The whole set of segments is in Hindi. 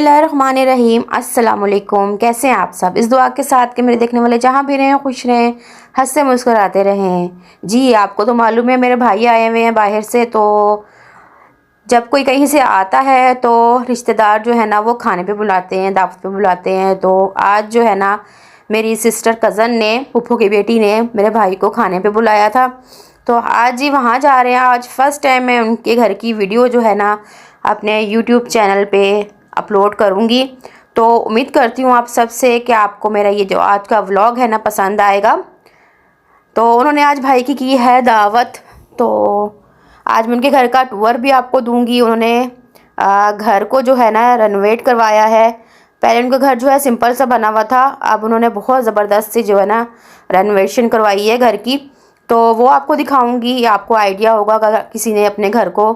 बिस्मिल्लाहिर्रहमानिर्रहीम। अस्सलाम वालेकुम। कैसे हैं आप सब? इस दुआ के साथ कि मेरे देखने वाले जहाँ भी रहें खुश रहें, हंसते मुस्कुराते रहें। जी, आपको तो मालूम है मेरे भाई आए हुए हैं बाहर से, तो जब कोई कहीं से आता है तो रिश्तेदार जो है ना वो खाने पे बुलाते हैं, दावत पे बुलाते हैं। तो आज जो है ना मेरी सिस्टर कज़न ने, फूफो की बेटी ने मेरे भाई को खाने पे बुलाया था, तो आज ही वहाँ जा रहे हैं। आज फ़र्स्ट टाइम मैं उनके घर की वीडियो जो है ना अपने यूट्यूब चैनल पे अपलोड करूँगी। तो उम्मीद करती हूँ आप सब से कि आपको मेरा ये जो आज का व्लॉग है ना पसंद आएगा। तो उन्होंने आज भाई की है दावत, तो आज मैं उनके घर का टूर भी आपको दूंगी। उन्होंने घर को जो है ना रेनोवेट करवाया है। पहले उनका घर जो है सिंपल सा बना हुआ था, अब उन्होंने बहुत ज़बरदस्त सी जो है ना रेनोवेशन करवाई है घर की। तो वो आपको दिखाऊंगी, आपको आइडिया होगा अगर किसी ने अपने घर को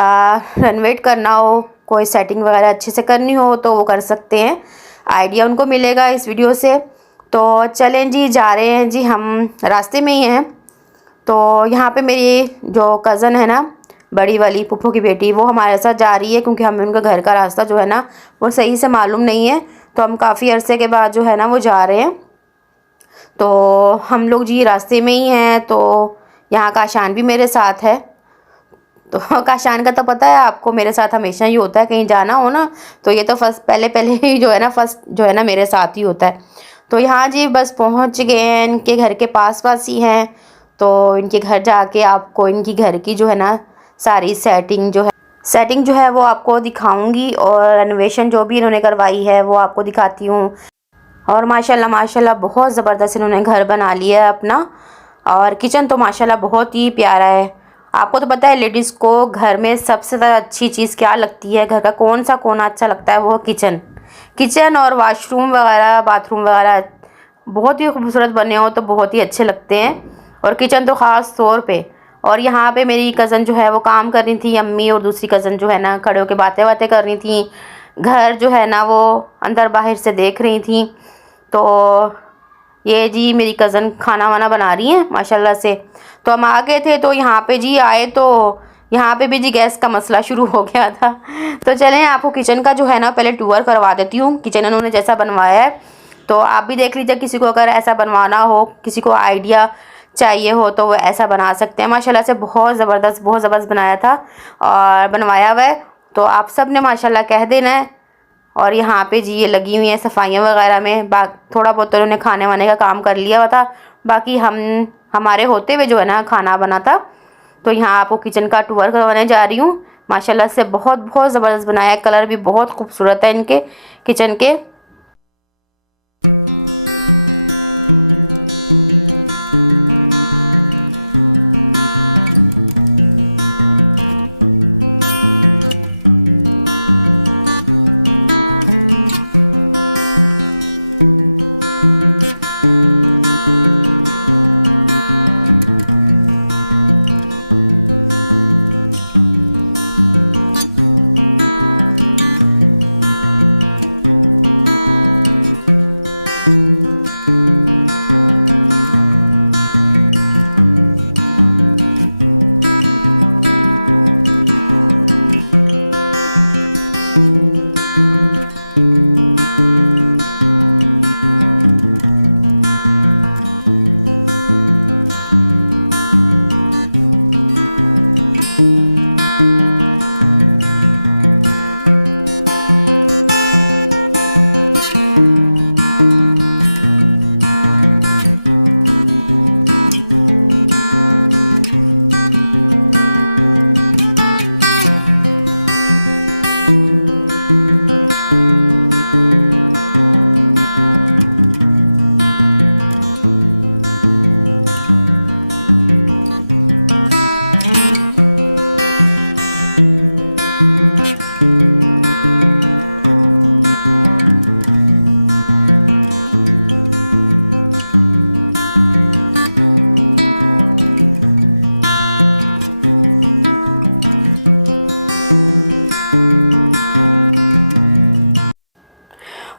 रेनोवेट करना हो, कोई सेटिंग वगैरह अच्छे से करनी हो तो वो कर सकते हैं। आइडिया उनको मिलेगा इस वीडियो से। तो चलें जी, जा रहे हैं जी, हम रास्ते में ही हैं। तो यहाँ पे मेरी जो कज़न है ना, बड़ी वाली फूफो की बेटी, वो हमारे साथ जा रही है क्योंकि हमें उनका घर का रास्ता जो है ना वो सही से मालूम नहीं है। तो हम काफ़ी अरसे के बाद जो है ना वो जा रहे हैं। तो हम लोग जी रास्ते में ही हैं। तो यहाँ काशान भी मेरे साथ है। तो काशान का तो पता है आपको, मेरे साथ हमेशा ही होता है, कहीं जाना हो ना तो ये तो पहले ही जो है ना फर्स्ट जो है ना मेरे साथ ही होता है। तो यहाँ जी बस पहुँच गए हैं, इनके घर के पास ही हैं। तो इनके घर जाके आपको इनकी घर की जो है ना सारी सेटिंग जो है वो आपको दिखाऊंगी, और रेनोवेशन जो भी इन्होंने करवाई है वो आपको दिखाती हूँ। और माशाल्लाह माशाल्लाह बहुत ज़बरदस्त इन्होंने घर बना लिया है अपना, और किचन तो माशाल्लाह बहुत ही प्यारा है। आपको तो पता है लेडीज़ को घर में सबसे ज़्यादा अच्छी चीज़ क्या लगती है, घर का कौन सा कोना अच्छा लगता है, वो किचन और वाशरूम वगैरह, बाथरूम वगैरह बहुत ही खूबसूरत बने हो तो बहुत ही अच्छे लगते हैं, और किचन तो ख़ास तौर पे। और यहाँ पे मेरी कज़न जो है वो काम कर रही थी, अम्मी और दूसरी कज़न जो है ना खड़े होकर बातें कर रही थी, घर जो है ना वो अंदर बाहर से देख रही थी। तो ये जी मेरी कज़न खाना वाना बना रही हैं माशाल्लाह से। तो हम आ गए थे, तो यहाँ पे जी आए तो यहाँ पे भी जी गैस का मसला शुरू हो गया था। तो चलें आपको किचन का जो है ना पहले टूर करवा देती हूँ, किचन उन्होंने जैसा बनवाया है। तो आप भी देख लीजिए, किसी को अगर ऐसा बनवाना हो, किसी को आइडिया चाहिए हो तो वो ऐसा बना सकते हैं। माशाल्लाह से बहुत ज़बरदस्त बनाया था और बनवाया हुआ है। तो आप सब ने माशाल्लाह कह देना है। और यहाँ पे जी ये लगी हुई हैं सफाइयाँ वगैरह में, थोड़ा बहुत तो उन्होंने खाने वाने का काम कर लिया हुआ था, बाकी हमारे होते हुए जो है ना खाना बना था। तो यहाँ आपको किचन का टूर करवाने जा रही हूँ। माशाल्लाह से बहुत ज़बरदस्त बनाया है, कलर भी बहुत खूबसूरत है इनके किचन के।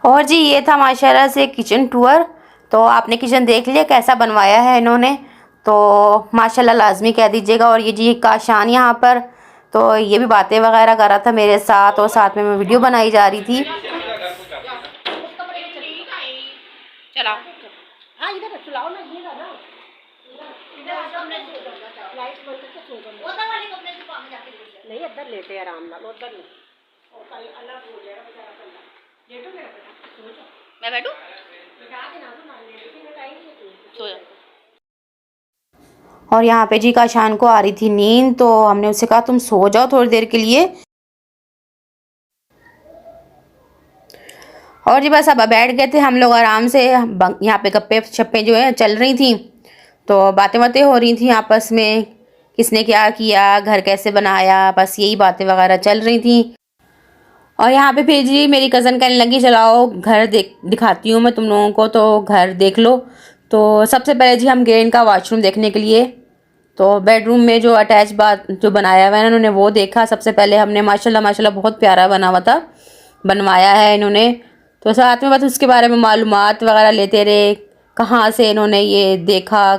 और जी ये था माशाल्लाह से किचन टूर। तो आपने किचन देख लिया कैसा बनवाया है इन्होंने, तो माशाल्लाह लाजमी कह दीजिएगा। और ये जी काशान यहाँ पर, तो ये भी बातें वगैरह कर रहा था मेरे साथ और साथ में मैं वीडियो बनाई जा रही थी। चला हाँ इधर चलाओ ना, ये ना नहीं इधर लेटे आराम नाल, उधर नहीं मैं बैठू सो जा। और यहाँ पे जी काशान को आ रही थी नींद, तो हमने उससे कहा तुम सो जाओ थोड़ी देर के लिए। और जी बस अब बैठ गए थे हम लोग आराम से। यहाँ पे गप्पे शप्पे जो है चल रही थी, तो बातें बातें हो रही थी आपस में, किसने क्या किया, घर कैसे बनाया, बस यही बातें वगैरह चल रही थी। और यहाँ पे फिर जी मेरी कज़न कहने लगी चलाओ घर दिखाती हूँ मैं तुम लोगों को, तो घर देख लो। तो सबसे पहले जी हम गए इनका वॉशरूम देखने के लिए। तो बेडरूम में जो अटैच बाथ जो बनाया हुआ है इन्होंने वो देखा सबसे पहले हमने। माशाल्लाह माशाल्लाह बहुत प्यारा बना हुआ था, बनवाया है इन्होंने। तो साथ में बस उसके बारे में मालूमात वगैरह लेते रहे, कहाँ से इन्होंने ये देखा,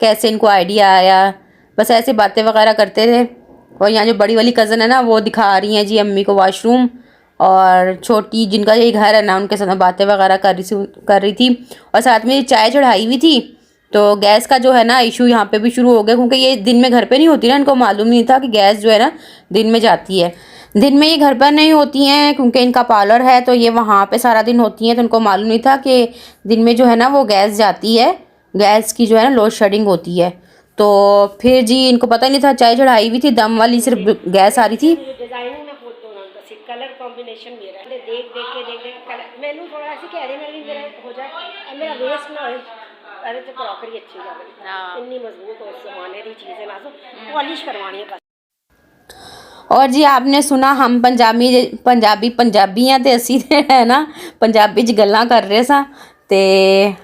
कैसे इनको आइडिया आया, बस ऐसी बातें वगैरह करते थे। और यहाँ जो बड़ी वाली कज़न है ना वो दिखा रही हैं जी अम्मी को वॉशरूम, और छोटी जिनका ये घर है ना उनके साथ बातें वगैरह कर रही थी। और साथ में चाय चढ़ाई हुई थी। तो गैस का जो है ना इशू यहाँ पे भी शुरू हो गया, क्योंकि ये दिन में घर पे नहीं होती ना, इनको मालूम नहीं था कि गैस जो है ना दिन में जाती है। दिन में ये घर पर नहीं होती हैं क्योंकि इनका पार्लर है, तो ये वहाँ पे सारा दिन होती हैं, तो उनको मालूम नहीं था कि दिन में जो है ना वो गैस जाती है, गैस की जो है ना लोड शेडिंग होती है। तो फिर जी इनको पता नहीं था, चाय चढ़ाई हुई थी दम वाली, सिर्फ गैस आ रही थी। कलर कॉम्बिनेशन मेरा देख के कलर मैंने थोड़ा ऐसे कह रही मेरा हो जाए, मेरा वेस्ट ना हो। अरे तो क्रॉकरी अच्छी है, इतनी मजबूत और सामान्य दी चीज़ें ना पॉलिश करवानी है। और जी आपने सुना हम पंजाबी हैं, तो असी है ना पंजाबी च गल्लां कर रहे सा, ते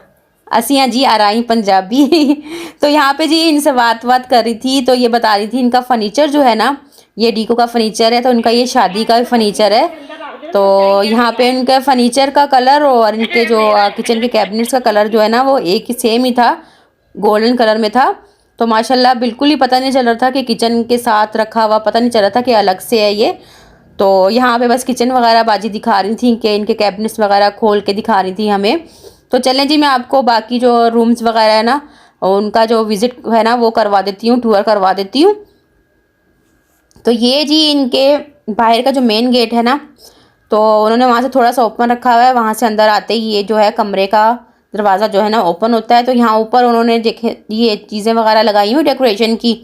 असी हैं जी आराई पंजाबी। तो यहाँ पे जी इनसे बात कर रही थी, तो ये बता रही थी इनका फर्नीचर जो है ना ये डीको का फर्नीचर है, तो इनका ये शादी का फर्नीचर है। तो यहाँ पे इनके फर्नीचर का कलर और इनके जो किचन के कैबिनेट्स का कलर जो है ना वो एक ही सेम ही था, गोल्डन कलर में था। तो माशाल्लाह बिल्कुल ही पता नहीं चल रहा था कि किचन के साथ रखा हुआ, पता नहीं चल रहा था कि अलग से है ये। तो यहाँ पे बस किचन वगैरह बाजी दिखा रही थी कि इनके कैबिनेट्स वगैरह खोल के दिखा रही थी हमें। तो चलें जी मैं आपको बाकी जो रूम्स वगैरह है ना उनका जो विज़िट है ना वो करवा देती हूँ, टूर करवा देती हूँ। तो ये जी इनके बाहर का जो मेन गेट है ना, तो उन्होंने वहाँ से थोड़ा सा ओपन रखा हुआ है, वहाँ से अंदर आते ही ये जो है कमरे का दरवाज़ा जो है ना ओपन होता है। तो यहाँ ऊपर उन्होंने देखे ये चीज़ें वगैरह लगाई हुई डेकोरेशन की।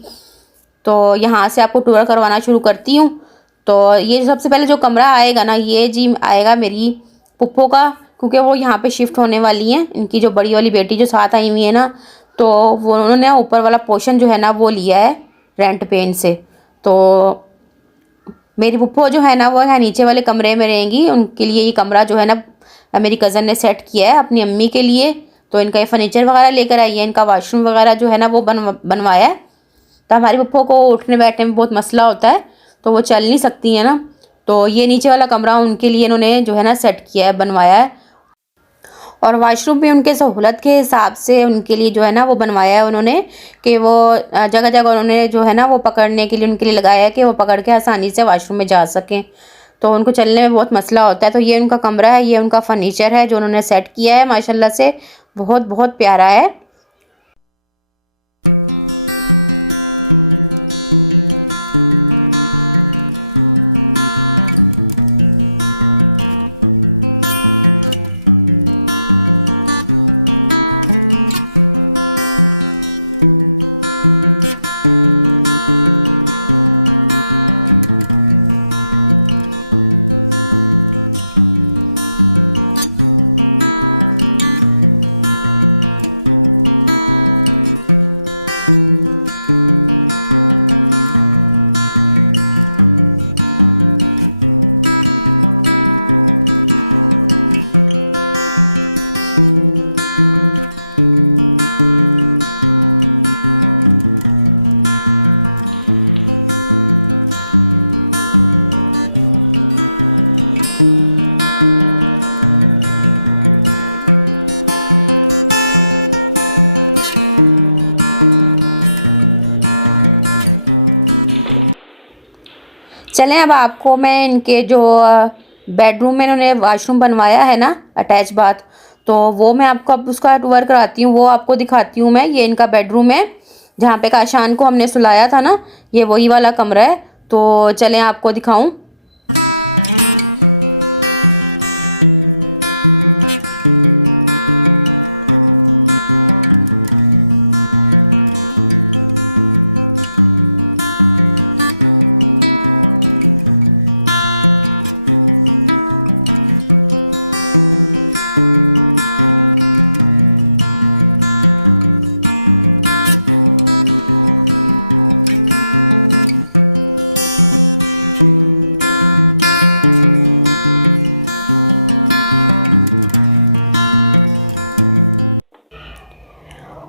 तो यहाँ से आपको टूर करवाना शुरू करती हूँ। तो ये सबसे पहले जो कमरा आएगा ना ये जी आएगा मेरी पुप्पो का, क्योंकि वो यहाँ पे शिफ्ट होने वाली हैं। इनकी जो बड़ी वाली बेटी जो साथ आई हुई है ना, तो वो उन्होंने ऊपर वाला पोर्शन जो है ना वो लिया है रेंट पे इनसे। तो मेरी पुप्पो जो है ना वो है नीचे वाले कमरे में रहेंगी, उनके लिए ये कमरा जो है ना मेरी कज़न ने सेट किया है अपनी अम्मी के लिए। तो इनका ये फर्नीचर वगैरह लेकर आई है, इनका वॉशरूम वगैरह जो है ना वो बनवाया है। तो हमारी पुप्पो को उठने बैठने में बहुत मसला होता है, तो वो चल नहीं सकती है ना, तो ये नीचे वाला कमरा उनके लिए इन्होंने जो है ना सेट किया है, बनवाया है। और वाशरूम भी उनके सहूलत के हिसाब से उनके लिए जो है ना वो बनवाया है उन्होंने, कि वो जगह जगह उन्होंने जो है ना वो पकड़ने के लिए उनके लिए लगाया है कि वो पकड़ के आसानी से वाशरूम में जा सकें, तो उनको चलने में बहुत मसला होता है। तो ये उनका कमरा है, ये उनका फर्नीचर है जो उन्होंने सेट किया है, माशाल्लाह से बहुत बहुत प्यारा है। चलें अब आपको मैं इनके जो बेडरूम में इन्होंने वाशरूम बनवाया है ना, अटैच बाथ, तो वो मैं आपको अब उसका टूर कराती हूँ, वो आपको दिखाती हूँ मैं। ये इनका बेडरूम है जहाँ पे काशान को हमने सुलाया था ना, ये वही वाला कमरा है। तो चलें आपको दिखाऊं।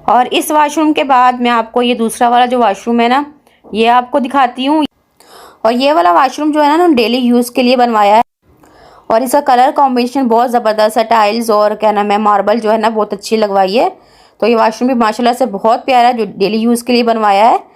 और इस वॉशरूम के बाद मैं आपको ये दूसरा वाला जो वॉशरूम है ना, ये आपको दिखाती हूँ। और ये वाला वॉशरूम जो है ना डेली यूज़ के लिए बनवाया है, और इसका कलर कॉम्बिनेशन बहुत ज़बरदस्त है। टाइल्स और क्या नाम है, मार्बल जो है ना बहुत अच्छी लगवाई है। तो ये वॉशरूम भी माशाल्लाह से बहुत प्यारा है, जो डेली यूज़ के लिए बनवाया है।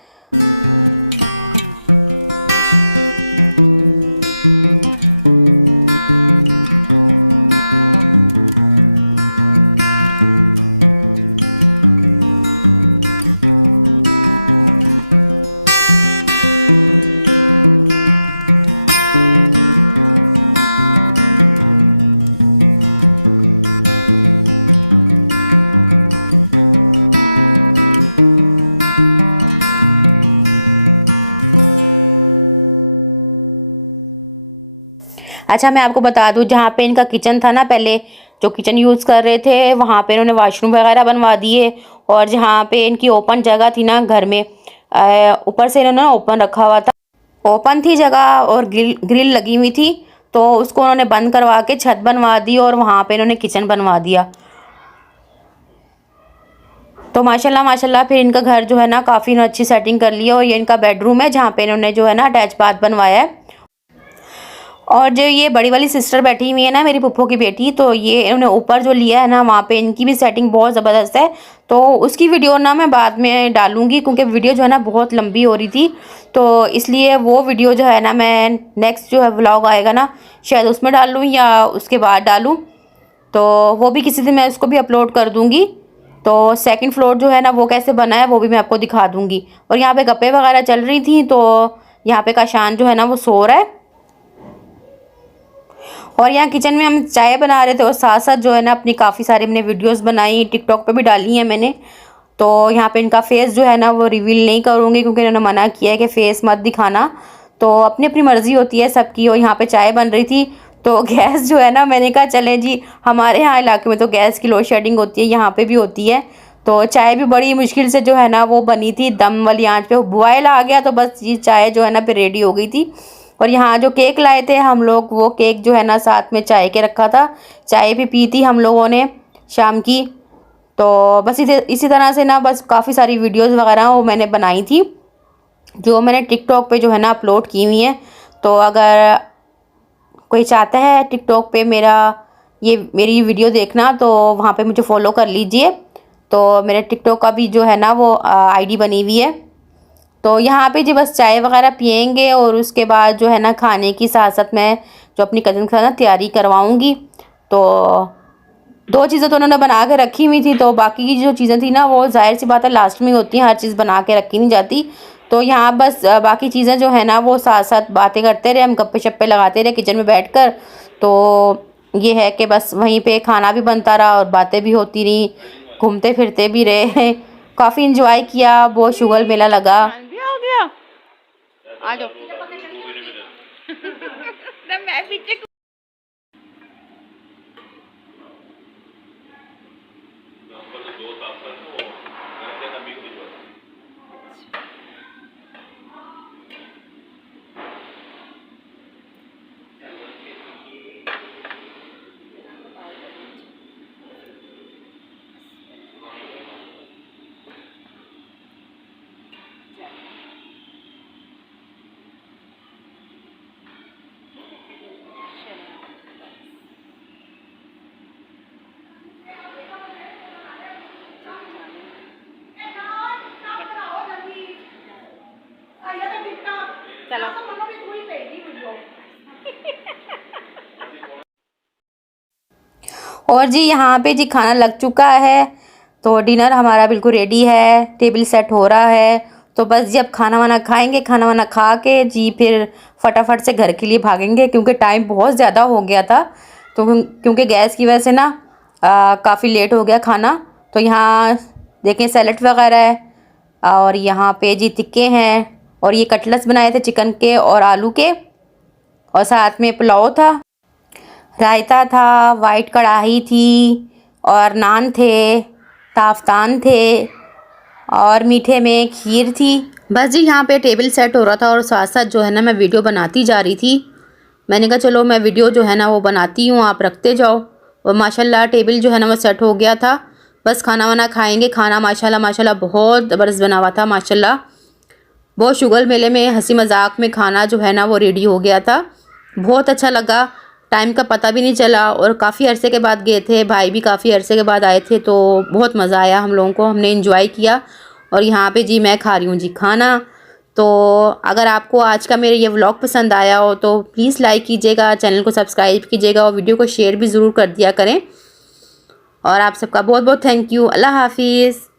अच्छा, मैं आपको बता दूं, जहाँ पे इनका किचन था ना, पहले जो किचन यूज़ कर रहे थे वहाँ पे इन्होंने वॉशरूम वगैरह बनवा दिए। और जहाँ पे इनकी ओपन जगह थी ना घर में, ऊपर से इन्होंने ओपन रखा हुआ था, ओपन थी जगह और ग्रिल लगी हुई थी, तो उसको उन्होंने बंद करवा के छत बनवा दी और वहाँ पे इन्होंने किचन बनवा दिया। तो माशाल्लाह माशाल्लाह फिर इनका घर जो है ना काफ़ी अच्छी सेटिंग कर ली है। और ये इनका बेडरूम है जहाँ पे इन्होंने जो है ना अटैच बाथ बनवाया है। और जो ये बड़ी वाली सिस्टर बैठी हुई है ना, मेरी पुप्पो की बेटी, तो ये इन्होंने ऊपर जो लिया है ना, वहाँ पे इनकी भी सेटिंग बहुत ज़बरदस्त है। तो उसकी वीडियो ना मैं बाद में डालूंगी, क्योंकि वीडियो जो है ना बहुत लंबी हो रही थी, तो इसलिए वो वीडियो जो है ना मैं नेक्स्ट जो है व्लॉग आएगा ना, शायद उसमें डाल लूँ या उसके बाद डालूँ। तो वो भी किसी दिन मैं उसको भी अपलोड कर दूँगी। तो सेकंड फ्लोर जो है ना वो कैसे बना है वो भी मैं आपको दिखा दूँगी। और यहाँ पे गप्पे वगैरह चल रही थी, तो यहाँ पे काशान जो है ना वो सो रहा है। और यहाँ किचन में हम चाय बना रहे थे, और साथ साथ जो है ना अपनी काफ़ी सारी हमने वीडियोस बनाई, टिकटॉक पे भी डाली है मैंने। तो यहाँ पे इनका फेस जो है ना वो रिवील नहीं करूँगी, क्योंकि इन्होंने मना किया है कि फेस मत दिखाना। तो अपनी अपनी मर्ज़ी होती है सबकी। और यहाँ पे चाय बन रही थी, तो गैस जो है ना, मैंने कहा चले जी, हमारे यहाँ इलाके में तो गैस की लोड शेडिंग होती है, यहाँ पर भी होती है। तो चाय भी बड़ी मुश्किल से जो है ना वो बनी थी, दम वाली आँच पे बॉयल आ गया, तो बस ये चाय जो है ना फिर रेडी हो गई थी। और यहाँ जो केक लाए थे हम लोग, वो केक जो है ना साथ में चाय के रखा था, चाय भी पी थी हम लोगों ने शाम की। तो बस इसी तरह से ना बस काफ़ी सारी वीडियोस वगैरह वो मैंने बनाई थी, जो मैंने टिकटॉक पे जो है ना अपलोड की हुई हैं। तो अगर कोई चाहता है टिकटॉक पे मेरी वीडियो देखना, तो वहाँ पे मुझे फॉलो कर लीजिए। तो मेरे टिकटॉक का भी जो है ना वो आईडी बनी हुई है। तो यहाँ पे जी बस चाय वगैरह पियेंगे, और उसके बाद जो है ना खाने की साथ साथ मैं जो अपनी कज़न के साथ ना तैयारी करवाऊँगी। तो दो चीज़ें तो उन्होंने बना के रखी हुई थी, तो बाकी की जो चीज़ें थी ना वो ज़ाहिर सी बात है लास्ट में होती हैं, हर चीज़ बना के रखी नहीं जाती। तो यहाँ बस बाकी चीज़ें जो है ना वो साथ साथ बातें करते रहे, हम गप्पे शप्पे लगाते रहे किचन में बैठकर। तो ये है कि बस वहीं पे खाना भी बनता रहा और बातें भी होती रही, घूमते फिरते भी रहे। काफ़ी इंजॉय किया, बहुत शुगर मेला लगा। हो गया आ जाओ मैं पीछे और जी यहाँ पे जी खाना लग चुका है, तो डिनर हमारा बिल्कुल रेडी है, टेबल सेट हो रहा है। तो बस जी अब खाना वाना खाएंगे, खाना वाना खा के जी फिर फटाफट से घर के लिए भागेंगे, क्योंकि टाइम बहुत ज़्यादा हो गया था। तो क्योंकि गैस की वजह से ना काफ़ी लेट हो गया खाना। तो यहाँ देखें सैलेड वगैरह है, और यहाँ पे जी टिक्के हैं, और ये कटलेट्स बनाए थे चिकन के और आलू के, और साथ में पुलाव था, रायता था, वाइट कढ़ाई थी, और नान थे, ताफ्तान थे, और मीठे में खीर थी। बस जी यहाँ पे टेबल सेट हो रहा था, और साथ साथ जो है ना मैं वीडियो बनाती जा रही थी। मैंने कहा चलो मैं वीडियो जो है ना वो बनाती हूँ, आप रखते जाओ। और माशाल्लाह टेबल जो है ना वो सेट हो गया था। बस खाना वाना खाएंगे। खाना माशाल्लाह माशाल्लाह बहुत ज़बरदस्त बना हुआ था माशाल्लाह। बहुत शुगर मेले में हंसी मजाक में खाना जो है ना वो रेडी हो गया था। बहुत अच्छा लगा, टाइम का पता भी नहीं चला, और काफ़ी अरसे के बाद गए थे, भाई भी काफ़ी अरसे के बाद आए थे, तो बहुत मज़ा आया हम लोगों को, हमने इंजॉय किया। और यहाँ पे जी मैं खा रही हूँ जी खाना। तो अगर आपको आज का मेरा ये व्लॉग पसंद आया हो तो प्लीज़ लाइक कीजिएगा, चैनल को सब्सक्राइब कीजिएगा, और वीडियो को शेयर भी ज़रूर कर दिया करें। और आप सबका बहुत बहुत थैंक यू। अल्लाह हाफिज़।